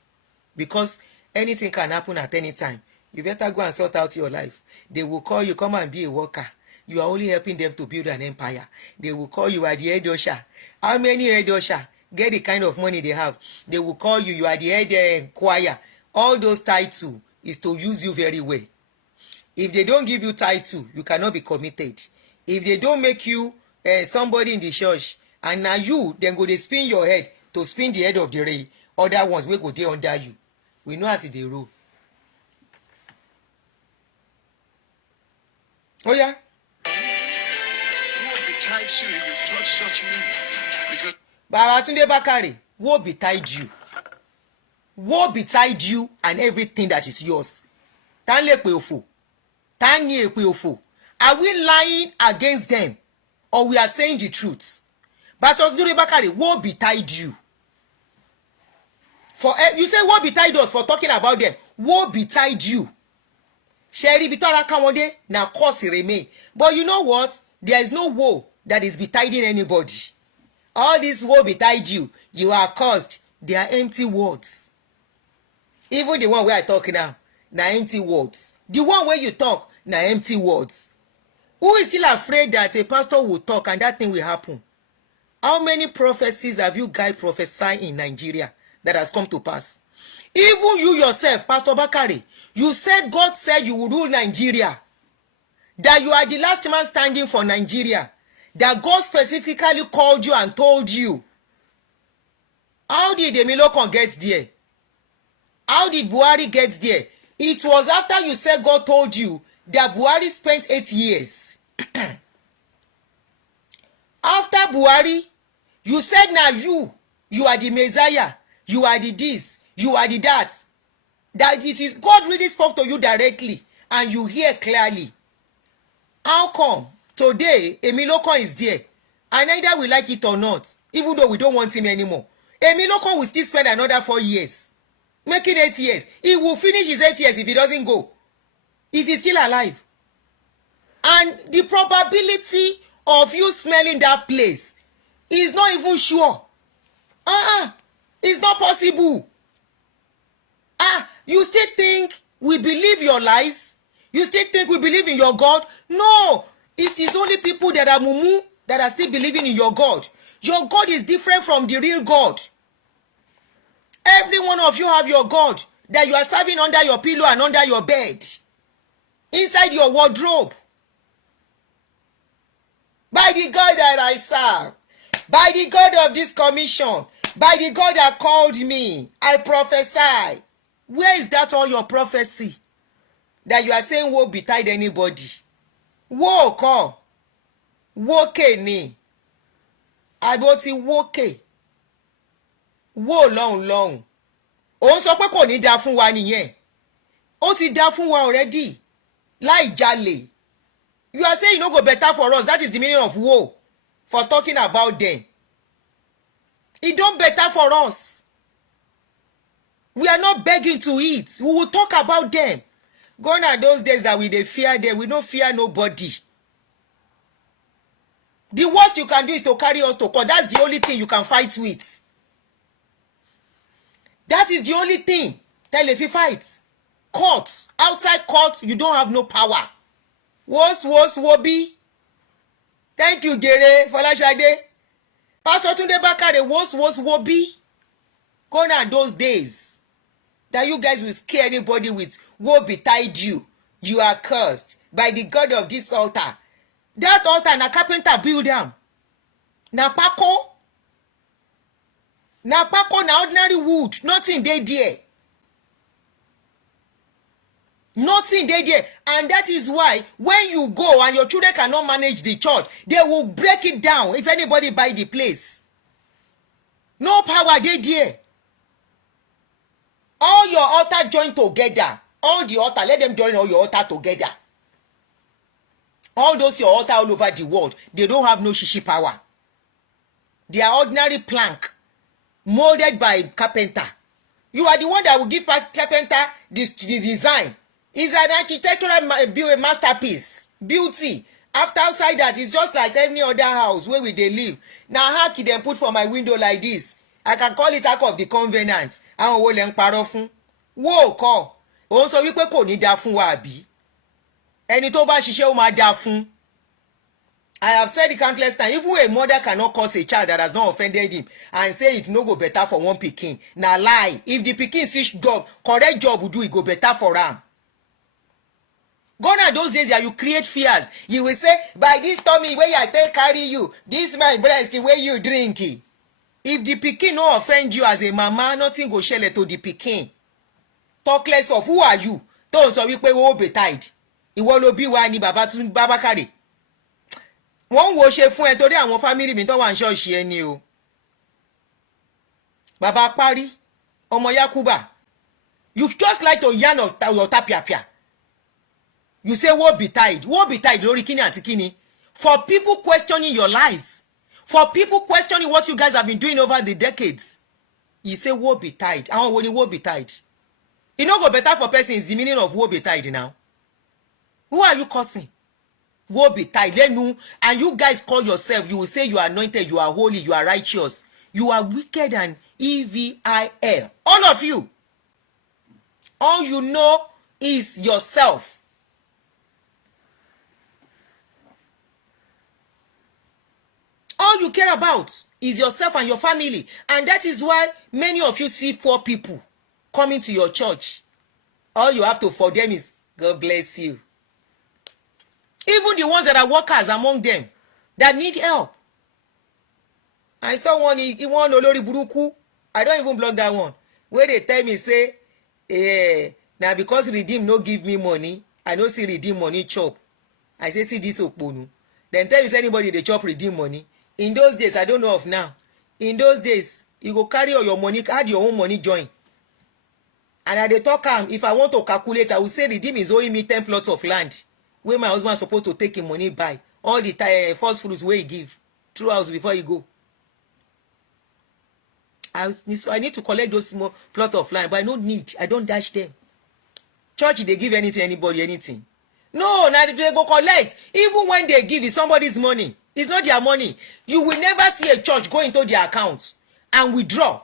Because anything can happen at any time. You better go and sort out your life. They will call you, come and be a worker. You are only helping them to build an empire. They will call you at the head usher. How many head usher get the kind of money they have? They will call you, you are the head choir. All those titles is to use you very well. If they don't give you title, you cannot be committed. If they don't make you somebody in the church, and now you, then go they spin your head to spin the head of the ray. Other ones will go there under you. We know as they rule. Oh yeah. Who betides you if you touch such men? Because Baba Tunde Bakare, woe betide you. Woe betide you and everything that is yours. Are we lying against them, or we are saying the truth? But Tunde Bakare, woe betide you. For you say woe betide us for talking about them. Woe betide you. Sherry Bitora Kamode now cause remain. But you know what? There is no woe that is betiding anybody. All this woe betide you. You are caused. They are empty words. Even the one where I talk now empty words. The one where you talk, na empty words. Who is still afraid that a pastor will talk and that thing will happen? How many prophecies have you guys prophesied in Nigeria that has come to pass? Even you yourself, Pastor Bakare, you said God said you will rule Nigeria, that you are the last man standing for Nigeria, that God specifically called you and told you. How did Emilokon get there? How did Buhari get there? It was after you said God told you that Buhari spent 8 years. After Buhari, you said now you are the Messiah, you are the this, you are the that. That it is God really spoke to you directly and you hear clearly. How come today Emilokon is there and either we like it or not, even though we don't want him anymore, Emilokon will still spend another 4 years, making 8 years. He will finish his 8 years if he doesn't go, if he's still alive. And the probability of you smelling that place is not even sure. It's not possible. You still think we believe your lies? You still think we believe in your God? No, it is only people that are mumu that are still believing in your God. Your God is different from the real God. Every one of you have your God that you are serving under your pillow and under your bed, inside your wardrobe. By the God that I serve, by the God of this commission, by the God that called me, I prophesy. Where is that all your prophecy? That you are saying woe betide anybody? Woe call. Woke ni. Aboti woke. Woe long. Ó sọ pé kò ní dá fún wa nìyẹn. Ó ti dá fún wa already. Láì jalè. You are saying no go better for us. That is the meaning of woe. For talking about them. It don't better for us. We are not begging to eat. We will talk about them. Gone are those days that we dey fear them. We don't fear nobody. The worst you can do is to carry us to court. That's the only thing you can fight with. That is the only thing. Tell if you fight. Court. Outside court, you don't have no power. Wobi. Thank you, Jere Folashade. Pastor Tunde Bakare, Wobi. Gone are those days that you guys will scare anybody with woe betide you. You are cursed by the God of this altar. That altar na carpenter build am. Na pako na ordinary wood. Nothing dey there. Nothing dey there. And that is why when you go and your children cannot manage the church, they will break it down if anybody buy the place. No power dey there. All your altar join together. All the altar, let them join all your altar together. All those your altar all over the world, they don't have no shishi power. They are ordinary plank molded by carpenter. You are the one that will give carpenter the design. It's an architectural masterpiece. Beauty. After outside that, it's just like any other house where we dey live. Now how can them put for my window like this? I can call it act of the covenant. Àwọn wo lẹ ń parọ́ fún? Wó kọ́. Ó sọ wípé kò ní dá fún wa àbí? Ẹni tó bá ṣiṣẹ́ ó máa dá fún. I have said it countless times. Even a mother cannot curse a child that has not offended him and say it no go better for one pikin. Na lie. If the pikin see job, correct job will do, it go better for am. Gone are those days that you create fears. You will say, by this tummy where I take carry you, this my breast the way you drink it. If the pikin no offend you as a mama, nothing go shele to the pikin. Talk less of who are you? Tó sọ wípé wo betide. Ìwọ ló bí wa ni bàbá Tunde Bakare. Wọ́n wo ṣe fún ẹ torí àwọn family mi tó wà ní ṣọ́ọ̀ṣì ẹ ni o. Bàbá Parí, ọmọ Yakuba. You just like to yarn your tapiapia. You say wo betide lórí kíni àti kíni. For people questioning your lies. For people questioning what you guys have been doing over the decades. You say woe betide. Àwọn wo ni woe betide? You no go better for person is the meaning of woe betide now. Who are you cursing? Woe betide. And you guys call yourself, you will say you are anointed, you are holy, you are righteous. You are wicked and evil. All of you. All you know is yourself. All you care about is yourself and your family. And that is why many of you see poor people coming to your church. All you have to for them is, God bless you. Even the ones that are workers among them that need help. I saw one Olori Buruku. I don't even block that one. Where they tell me, say, now because Redeem no give me money, I don't see Redeem money chop. I say, see this Okponu. Then tell me anybody they chop Redeem money. In those days, I don't know of now. In those days, you go carry all your money, add your own money, join. And I dey talk if I want to calculate, I will say Redeem is owing me 10 plots of land where my husband supposed to take him money buy. All the first fruits where he give throughout before he go. So I need to collect those small plot of land, but I don't need. I don't dash them. Church, they give anything, anybody, anything. No, now they go collect. Even when they give, it's somebody's money. It's not their money. You will never see a church go into their accounts and withdraw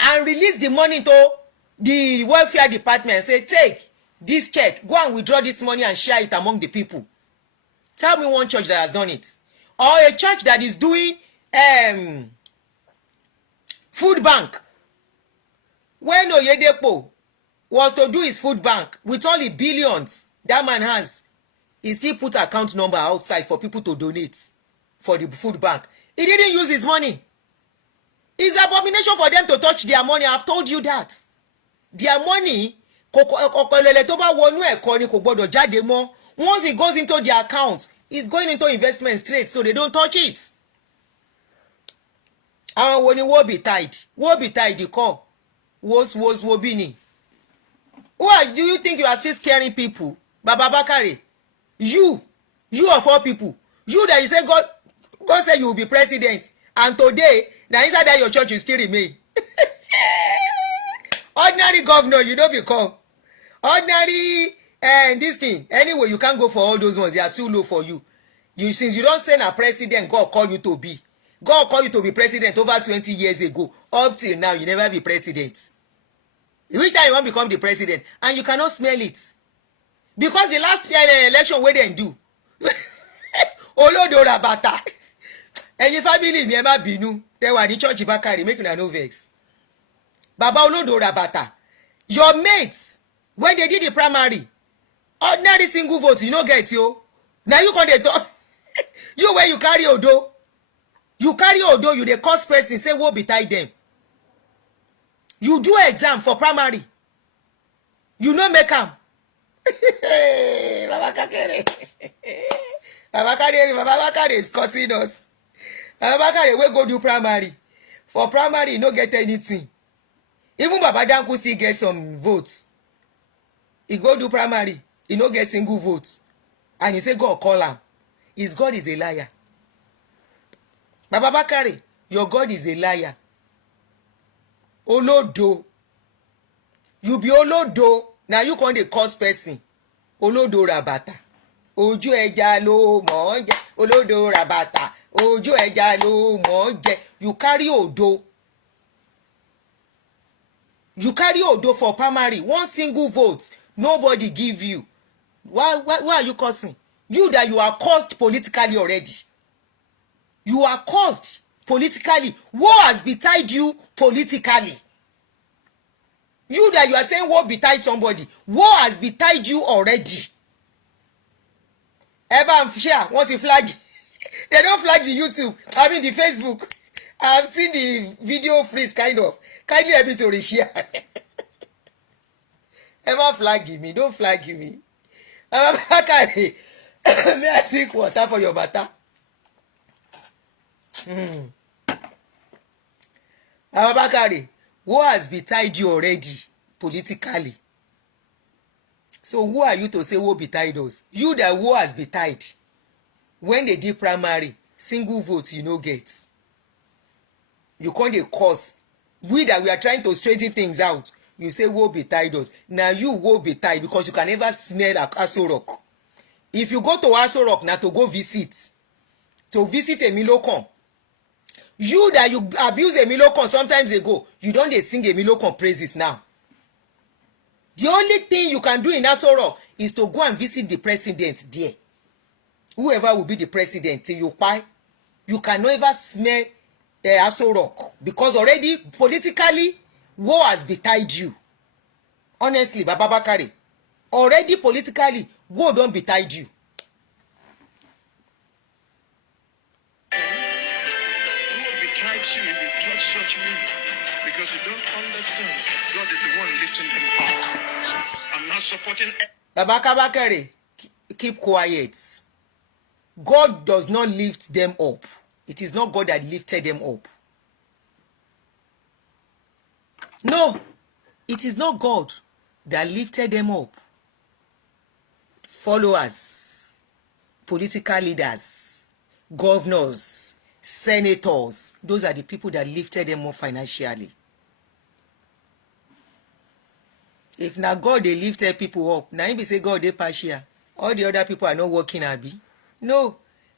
and release the money to the welfare department and say, take this check, go and withdraw this money and share it among the people. Tell me one church that has done it. Or a church that is doing food bank. When Oyedepo was to do his food bank with all the billions that man has, he still put account number outside for people to donate for the food bank. He didn't use his money. It's an abomination for them to touch their money. I've told you that. Their money, once it goes into their account, it's going into investment straight, so they don't touch it. And when you will be tied, you call. Was Wobini. Why do you think you are still scaring people? Baba Bakare, you of all people, you that you say God said you will be president, and today, now inside that your church will still remain. Ordinary governor, you don't become. Ordinary this thing. Anyway, you can't go for all those ones. They are too low for you. Since you don't send a president, God call you to be. God called you to be president over 20 years ago. Up till now, you never be president. Which time you want to become the president? And you cannot smell it. Because the last election, what they do? Olodo Rabata. And your family, never binu. They were the church Bakare, making no vex. Baba Olodo Rabata. Your mates, when they did the primary, ordinary single vote, you no get you. Now you can't talk. You where you carry Odo. You carry Odo, you the cost person, say what be tied them. You do exam for primary. You no make am. Baba Bakare is cursing us. Baba Bakare, we go do primary. For primary, you no get anything. Even Baba Danku still get some votes. He go do primary, he no get single vote. And he say God call him. His God is a liar. Baba Bakare, your God is a liar. Olodo. You be Olodo. Now you can't cause person. Olodo Rabata. Oju eja lo moje. Olodo Rabata. Oju eja lo moje. You carry Odo. You carry Odo for primary. One single vote. Nobody give you. Why are you cursing? You that you are cursed politically already. You are caused politically. War has betide you politically. You that you are saying war betide somebody. War has betide you already. Ever share, want to flag? They don't flag the YouTube. I mean the Facebook. I have seen the video freeze kind of. Kindly help me to reshare. Ever flag me? Don't flag me. May I drink water for your butter? Bakare, war has betide you already politically. So who are you to say war betide us? You that war has betide. When they did primary, single vote you no get. You can't dey cause. We that we are trying to straighten things out. You say war betide us. Now you war betide because you can never smell Aso Rock. If you go to Aso Rock now to go visit, Emilokon. You that you abuse Emilokon sometimes ago, you don't dey sing Emilokon praises now. The only thing you can do in Aso Rock is to go and visit the president there. Whoever will be the president till you buy. you can never smell Aso Rock, because already politically war has betide you. Honestly, Baba Bakare, already politically war don betide you. War betides you if you touch such men, because you don't understand. God is the one lifting them up. I'm not supporting. Baba Bakare, keep quiet. God does not lift them up. It is not God that lifted them up. No, it is not God that lifted them up. Followers, political leaders, governors, senators, those are the people that lifted them up financially. If na God dey lifted people up, na him be say God dey partial. All the other people are not working, abi? No,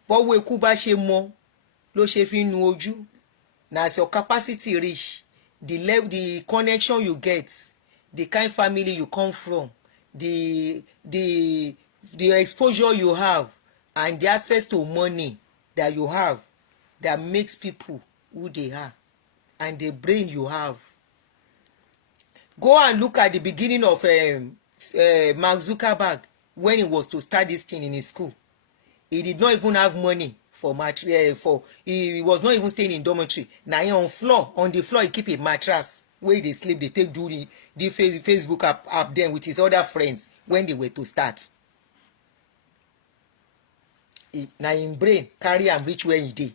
but we ku ba ṣe mọ ló ṣe fi nu ojú. Na as your capacity reach, the connection you get, the kind family you come from, the exposure you have, and the access to money that you have, that makes people who they are, and the brain you have. Go and look at the beginning of Mark Zuckerberg when he was to start this thing in his school. He did not even have money for he was not even staying in dormitory. Now he on the floor he keep a mattress where they sleep. They take do the Facebook app then with his other friends when they were to start. Now in brain carry and reach where he did,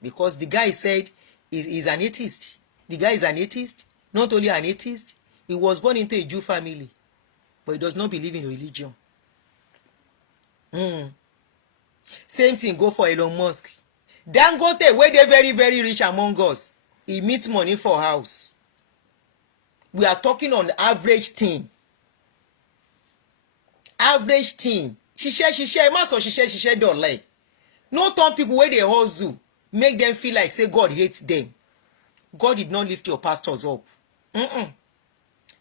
because the guy said he's an atheist. The guy is an atheist. Not only an atheist, he was born into a Jew family, but he does not believe in religion. Same thing go for Elon Musk. Dangote, where they very, very rich among us, he meets money for house. We are talking on average thing. Average thing. Ṣiṣẹ́, má sọ ṣiṣẹ́ dọ̀lẹ́. No turn people where they hustle, make them feel like say God hates them. God did not lift your pastors up.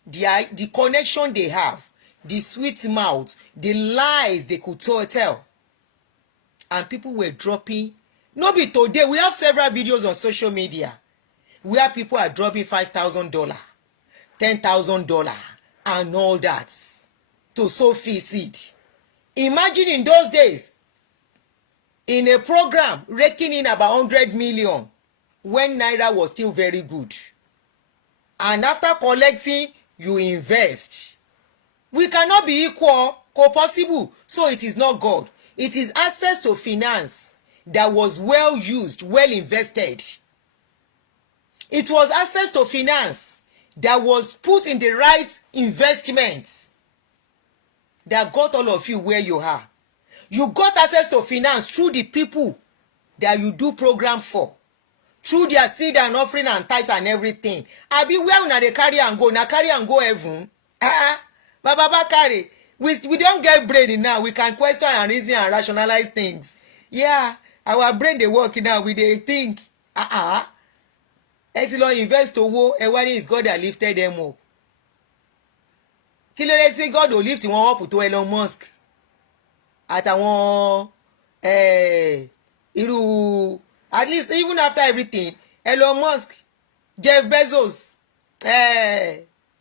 The connection they have, the sweet mouth, the lies they could tell. And people were dropping. No be today. We have several videos on social media where people are dropping $5,000, $10,000, and all that to sow seed. Imagine in those days, in a program raking in about 100 million when Naira was still very good. And after collecting, you invest. We cannot be equal, possible. So it is not God. It is access to finance that was well used, well invested. It was access to finance that was put in the right investments that got all of you where you are. You got access to finance through the people that you do program for, through their seed and offering and tithe and everything. Abi where una dey carry and go? Na carry and go heaven? Baba Bakare, we don't get brain now. We can question and reason and rationalize things. Yeah, our brain dey work now. We dey think. Ẹ ti lọ invest owó, ẹ wá ní is God that lifted them up. Kí ló dé tí God ò lift wọn up tó Elon Musk àtàwọn irú, at least even after everything, Elon Musk, Jeff Bezos,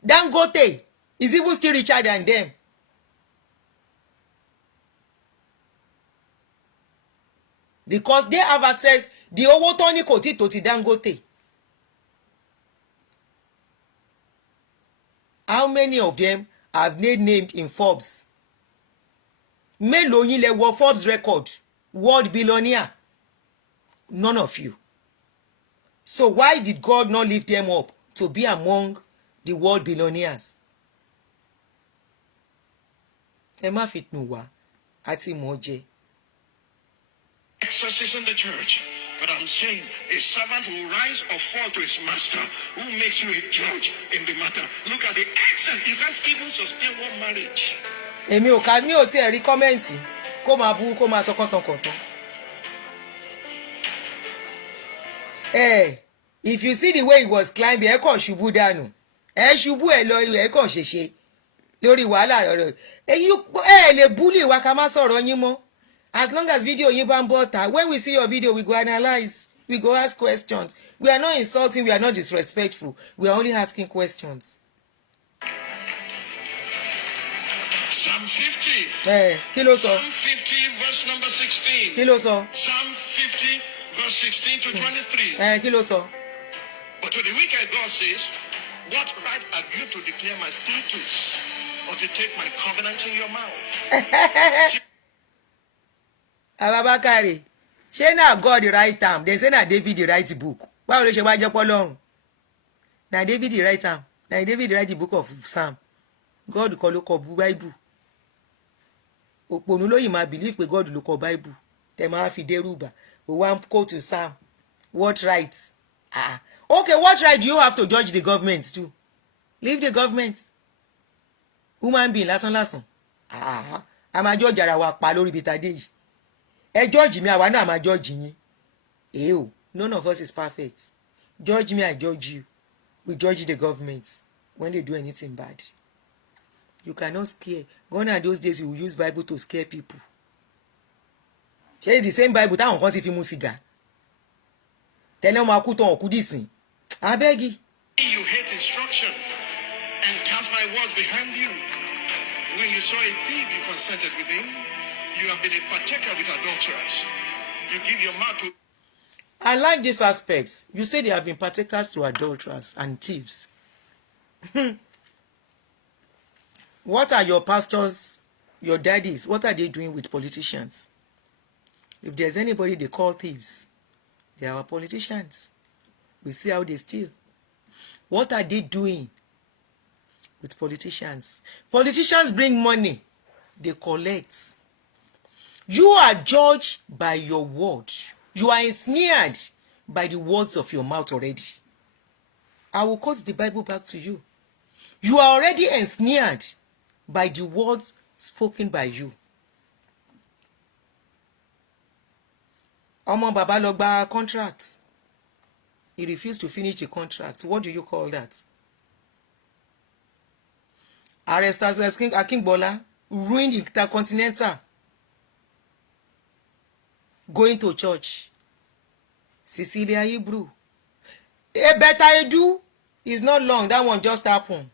Dangote is even still richer than them. Because they have access, the owó tó ní kò tí tó ti Dangote. How many of them have made named in Forbes? Mélòó yín lẹ wọ Forbes record, world billionaire? None of you. So why did God not lift them up to be among the world billionaires? Ẹ má fi tún wá àti mọ̀ jẹ. Excesses in the church, but I'm saying a servant will rise or fall to his master, who makes you a judge in the matter. Look at the excess. You can't even sustain one marriage. Èmi ò ká mi ò tiẹ̀ rí kọ́mẹ́ǹtì kó máa bú kó máa sọ kọ́tànkọ́tàn. If you see the way he was climbing, ẹ kàn ṣubú dànù. Ẹ ṣubú ẹ lọ ilẹ̀ ẹ kàn ṣèṣe lórí wàhálà ọ̀rọ̀. Ẹ lè búlì wa ká má sọ̀rọ̀ yín mọ́. As long as video you ban butter, when we see your video, we go analyze, we go ask questions. We are not insulting, we are not disrespectful. We are only asking questions. Psalm 50. Kí ló sọ? Psalm 50 verse number 16. Kí ló sọ? Psalm 50 verse 16 to 23. Kí ló sọ? But to the wicked God says, what right have you to declare my statutes or to take my covenant in your mouth? Bakare, ṣé na God write am? Dem say na David write book. Báwo ló ṣe wá jẹ́ pọ́lọ́run? Na David write am. Na David write the book of Psalm. God kọ́ ló kọ Bible. Òpònú ló yìí máa believe pé God ló kọ Bible. Tẹ máa fi dẹ́rùbà. We want quote to Psalm. What right? Okay, what right do you have to judge the government too? Leave the government. Human being lásán. A máa judge ara wa pa lórí ibi tá dé yìí. Ẹ judge mi, àwa náà máa judge yín. None of us is perfect. Judge me, I judge you. We judge the government when they do anything bad. You cannot scare. Gone are those days you will use Bible to scare people. Ṣé the same Bible táwọn kan ti fi mu sìgá? Tẹ́lẹ̀ ọmọ akú tán ọ̀kú dìsìn. Abẹ́gi. You hate instruction and cast my words behind you. When you saw a thief, you consented with him. You have been a partaker with adulterers. You give your mouth to... I like this aspect. You say they have been partakers to adulterers and thieves. What are your pastors, your daddies, what are they doing with politicians? If there's anybody they call thieves, they are our politicians. We see how they steal. What are they doing with politicians? Politicians bring money, they collect. You are judged by your word. You are ensnared by the words of your mouth already. I will quote the Bible back to you. You are already ensnared by the words spoken by you. Ọmọ bàbá lọ gba contract. He refused to finish the contract. What do you call that? Arestas Akíngbọ́lá ruined Intercontinental. Going to church. Cecilia Hebrew. Edu is not long. That one just happened.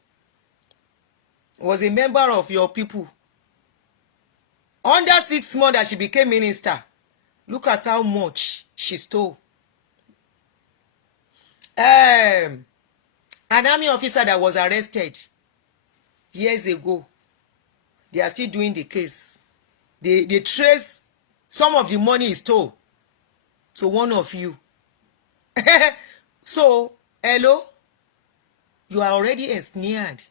Was a member of your people. Under 6 months that she became minister. Look at how much she stole. An army officer that was arrested years ago. They are still doing the case. They trace some of the money he stole to one of you. So, hello? You are already ensnared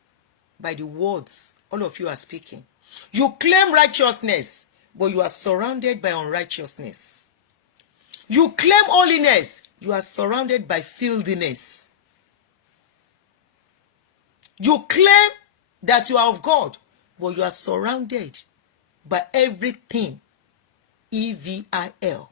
by the words all of you are speaking. You claim righteousness, but you are surrounded by unrighteousness. You claim holiness, you are surrounded by filthiness. You claim that you are of God, but you are surrounded by everything. EVIL.